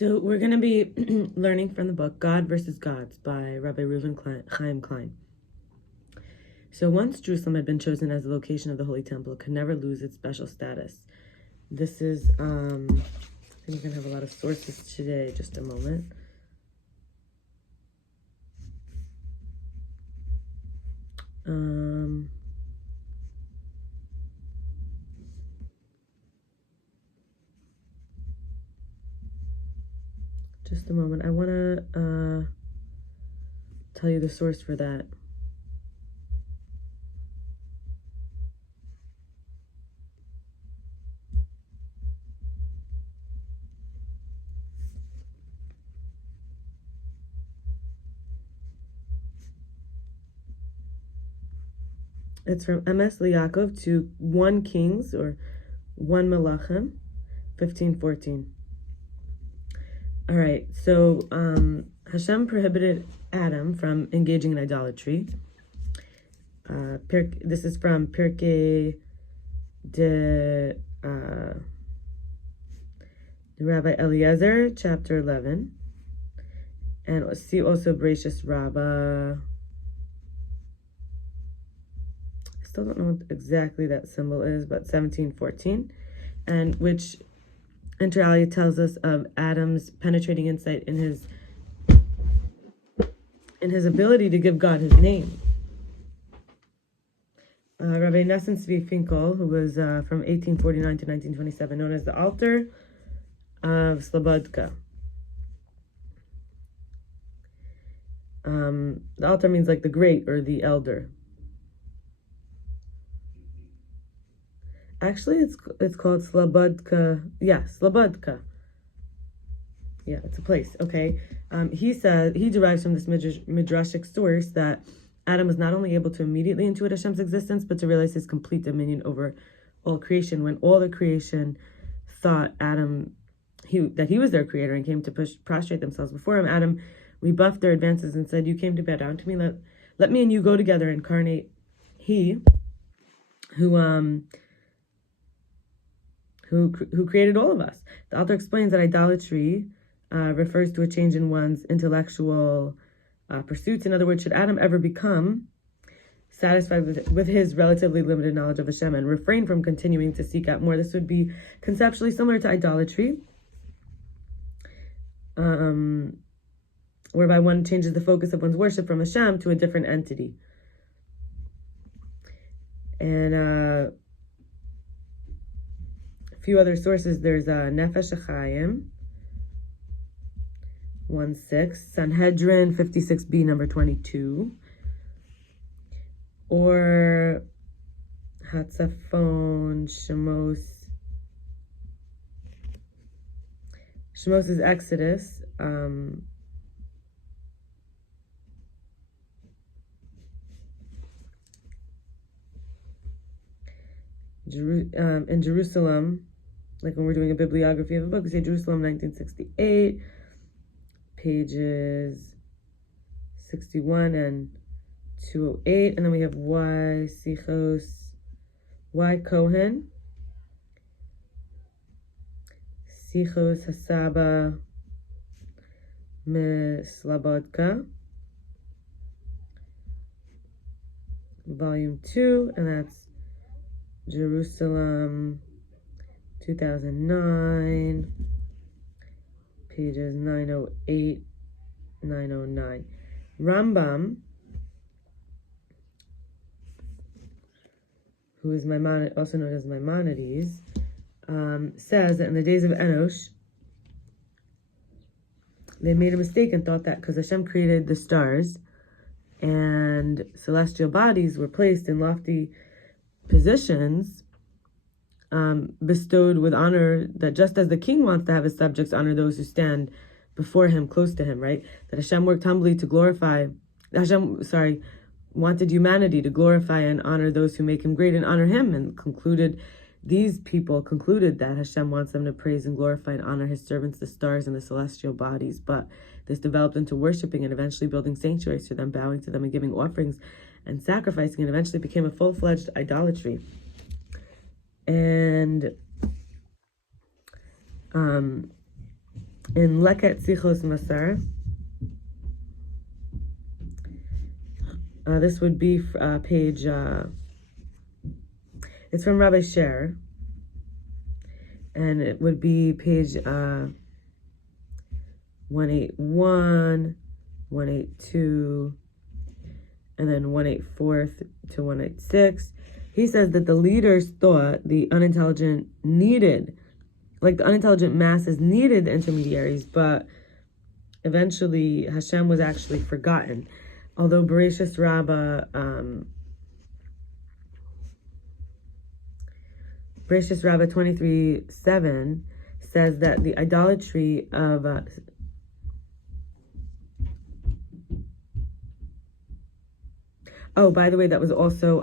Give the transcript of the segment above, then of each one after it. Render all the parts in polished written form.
So we're going to be learning from the book God versus Gods by Rabbi Reuven Chaim Klein. So once Jerusalem had been chosen as the location of the Holy Temple, it could never lose its special status. This is, I think we're going to have a lot of sources today. Just a moment. Just a moment. I want to tell you the source for that. It's from emes to 1 Kings or 1 Melachim, 15:14. All right, so Hashem prohibited Adam from engaging in idolatry. This is from pirkei de Rabbi Eliezer, chapter 11. And see also bereishis Rabba. I still don't know what exactly that symbol is, but 17:14, and which inter alia tells us of Adam's penetrating insight in his ability to give God his name. Rabbi Nosson Tzvi Finkel, who was from 1849 to 1927, known as the altar of slabodka. The altar means like the great or the elder. Actually, it's called slabodka. Yeah, slabodka. Yeah, it's a place. Okay. He derives from this midrashic source that Adam was not only able to immediately intuit Hashem's existence, but to realize his complete dominion over all creation. When all the creation thought that he was their creator and came to prostrate themselves before him, Adam rebuffed their advances and said, "You came to bow down to me. Let me and you go together, incarnate He, who created all of us." The author explains that idolatry refers to a change in one's intellectual pursuits. In other words, should Adam ever become satisfied with his relatively limited knowledge of Hashem and refrain from continuing to seek out more, this would be conceptually similar to idolatry, whereby one changes the focus of one's worship from Hashem to a different entity. And a few other sources. There's nefesh Hachaim 1:6, Sanhedrin 56b number 22, or hatzafon Shemos. Shemos is Exodus. In Jerusalem, like when we're doing a bibliography of a book, we say Jerusalem 1968, pages 61 and 208, and then we have Sichos, Cohen, Sichos, Hasaba, slabodka, volume 2, and that's Jerusalem 2009, pages 908, 909. Rambam, who is also known as Maimonides, says that in the days of Enosh, they made a mistake and thought that because Hashem created the stars and celestial bodies were placed in lofty positions, bestowed with honor, that just as the king wants to have his subjects honor those who stand before him, close to him, right? That Hashem worked humbly to wanted humanity to glorify and honor those who make him great and honor him, and these people concluded that Hashem wants them to praise and glorify and honor his servants, the stars and the celestial bodies. But this developed into worshiping and eventually building sanctuaries for them, bowing to them and giving offerings and sacrificing, and eventually became a full-fledged idolatry. And in leket, Sichos, mussar. This would be page, it's from Rabbi Sher, and it would be page 181, 182, and then 184 to 186. He says that the leaders thought the unintelligent needed, like the unintelligent masses needed the intermediaries, but eventually Hashem was actually forgotten. Although bereishis Rabba, bereishis Rabba 23:7 says that the idolatry of oh, by the way, that was also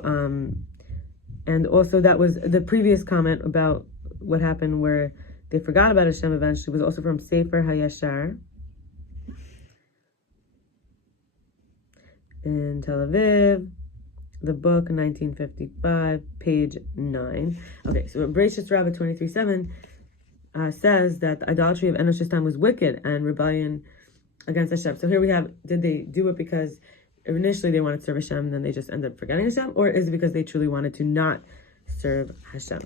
and also that was the previous comment about what happened where they forgot about Hashem eventually was also from sefer hayashar in Tel Aviv, the book 1955, page 9. Okay, so bereishis Rabba 23:7 says that the idolatry of Enosh time was wicked and rebellion against Hashem. So here we have, did they do it because initially they wanted to serve Hashem, and then they just ended up forgetting Hashem, or is it because they truly wanted to not serve Hashem?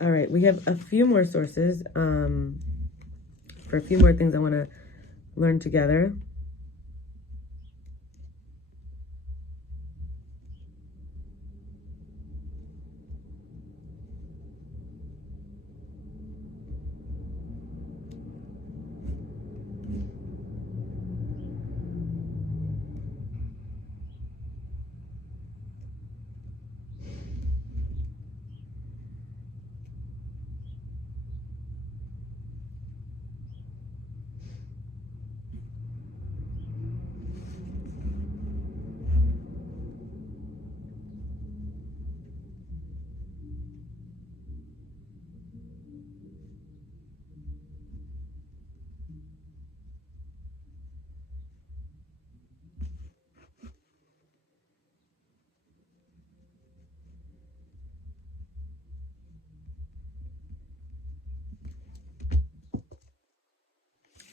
All right, we have a few more sources for a few more things I want to learn together.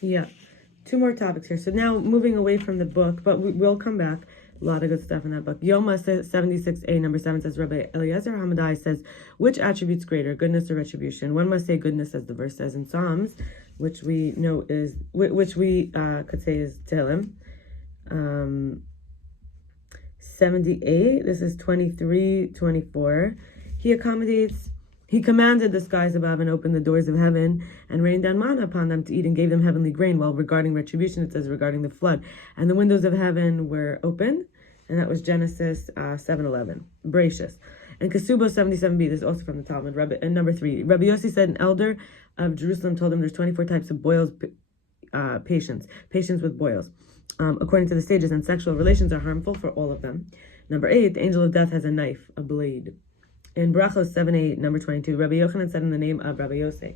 Yeah, two more topics here. So now moving away from the book, but we will come back. A lot of good stuff in that book. Yoma 76a, number 7 says, Rabbi Eliezer Hamadai says, which attribute's greater, goodness or retribution? One must say goodness, as the verse says in Psalms, which we know is, which we could say is Tehillim. 78, this is 23:24. He commanded the skies above and opened the doors of heaven and rained down manna upon them to eat and gave them heavenly grain. While regarding retribution, it says regarding the flood. And the windows of heaven were opened, and that was Genesis 7:11. Bereishis. And Kasubo 77b, this is also from the Talmud. And number 3, Rabbi Yossi said, an elder of Jerusalem told him there's 24 types of boils, patience with boils. According to the sages, and sexual relations are harmful for all of them. Number 8, the angel of death has a knife, a blade. In Brachos 7:8, number 22, Rabbi Yochanan said in the name of Rabbi Yossi,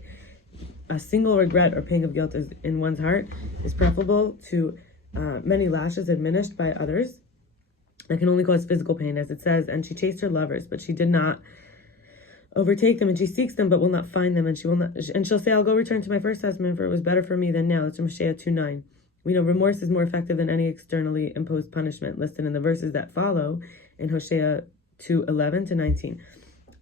a single regret or pang of guilt is in one's heart is preferable to many lashes administered by others that can only cause physical pain, as it says, and she chased her lovers, but she did not overtake them, and she seeks them, but will not find them, and she'll say, I'll go return to my first husband, for it was better for me than now. That's from Mishlei 2:9. We know remorse is more effective than any externally imposed punishment, listed in the verses that follow in Hosea 2:11 to 19.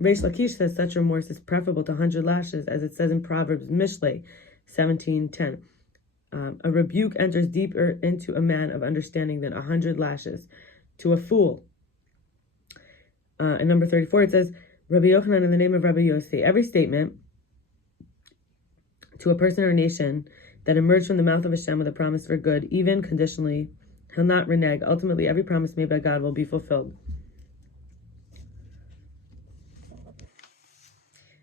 Reish Lakish says such remorse is preferable to 100 lashes, as it says in Proverbs, Mishlei 17:10. A rebuke enters deeper into a man of understanding than 100 lashes to a fool. In number 34, it says, Rabbi Yochanan in the name of Rabbi Yossi, every statement to a person or nation that emerged from the mouth of Hashem with a promise for good, even conditionally, he'll not renege. Ultimately, every promise made by God will be fulfilled.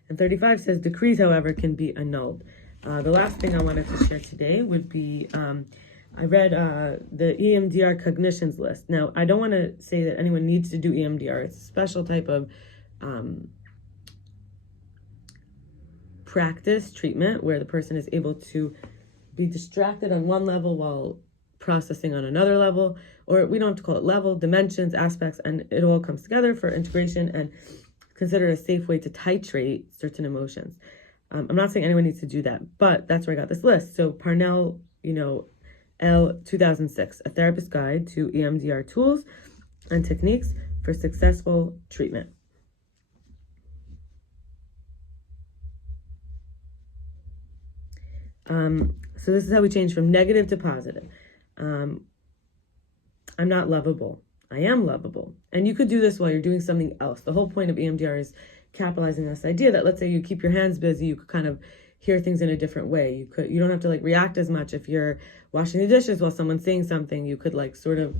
And 35 says, decrees, however, can be annulled. The last thing I wanted to share today would be, I read the EMDR Cognitions list. Now, I don't want to say that anyone needs to do EMDR. It's a special type of practice treatment where the person is able to be distracted on one level while processing on another level, or we don't have to call it level, dimensions, aspects, and it all comes together for integration and considered a safe way to titrate certain emotions. I'm not saying anyone needs to do that, but that's where I got this list. So Parnell, L 2006, A Therapist's Guide to EMDR Tools and Techniques for Successful Treatment. So this is how we change from negative to positive. I'm not lovable. I am lovable. And you could do this while you're doing something else. The whole point of EMDR is capitalizing on this idea that, let's say you keep your hands busy, you could kind of hear things in a different way. You don't have to react as much if you're washing the dishes while someone's saying something. You could sort of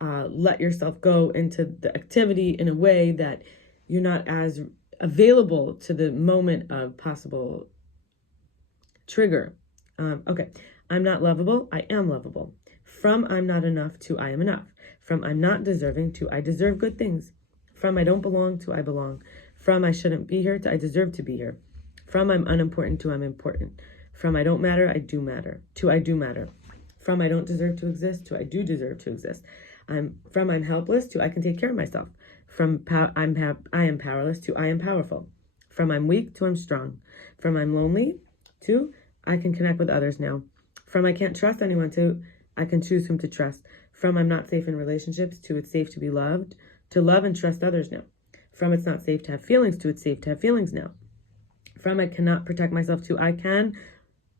let yourself go into the activity in a way that you're not as available to the moment of possible trigger. Okay. I'm not lovable. I am lovable. From I'm not enough to I am enough. From I'm not deserving to I deserve good things. From I don't belong to I belong. From I shouldn't be here to I deserve to be here. From I'm unimportant to I'm important. From I don't matter, I do matter, to I do matter. From I don't deserve to exist to I do deserve to exist. From I'm helpless to I can take care of myself. From I am powerless to I am powerful. From I'm weak to I'm strong. From I'm lonely to I can connect with others now. From I can't trust anyone to I can choose whom to trust. From I'm not safe in relationships to it's safe to be loved, to love and trust others now. From it's not safe to have feelings to it's safe to have feelings now. From I cannot protect myself to I can,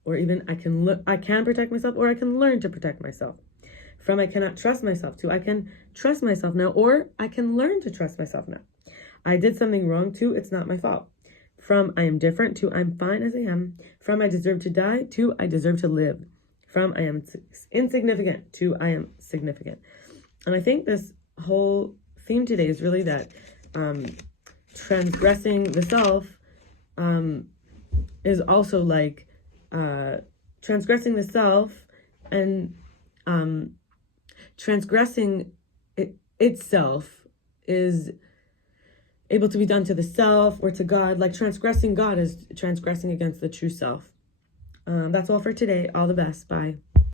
or even I can protect myself, or I can learn to protect myself. From I cannot trust myself to I can trust myself now, or I can learn to trust myself now. I did something wrong to it's not my fault. From I am different to I'm fine as I am. From I deserve to die to I deserve to live. From I am insignificant to I am significant. And I think this whole theme today is really that transgressing the self is also transgressing the self and transgressing itself is able to be done to the self or to God. Transgressing God is transgressing against the true self. That's all for today. All the best. Bye.